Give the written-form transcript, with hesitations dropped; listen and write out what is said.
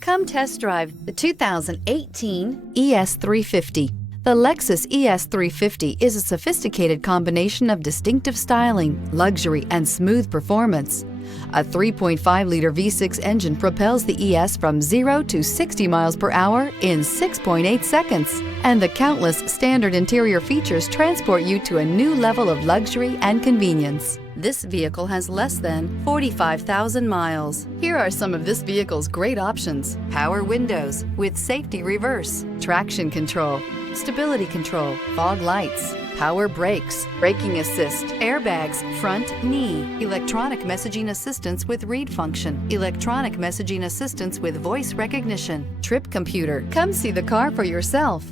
Come test drive the 2018 ES350. The Lexus ES350 is a sophisticated combination of distinctive styling, luxury, and smooth performance. A 3.5-liter V6 engine propels the ES from 0 to 60 miles per hour in 6.8 seconds, and the countless standard interior features transport you to a new level of luxury and convenience. This vehicle has less than 45,000 miles. Here are some of this vehicle's great options: power windows with safety reverse, traction control, stability control, fog lights, power brakes, braking assist, airbags, front knee, electronic messaging assistance with read function, electronic messaging assistance with voice recognition, trip computer. Come see the car for yourself.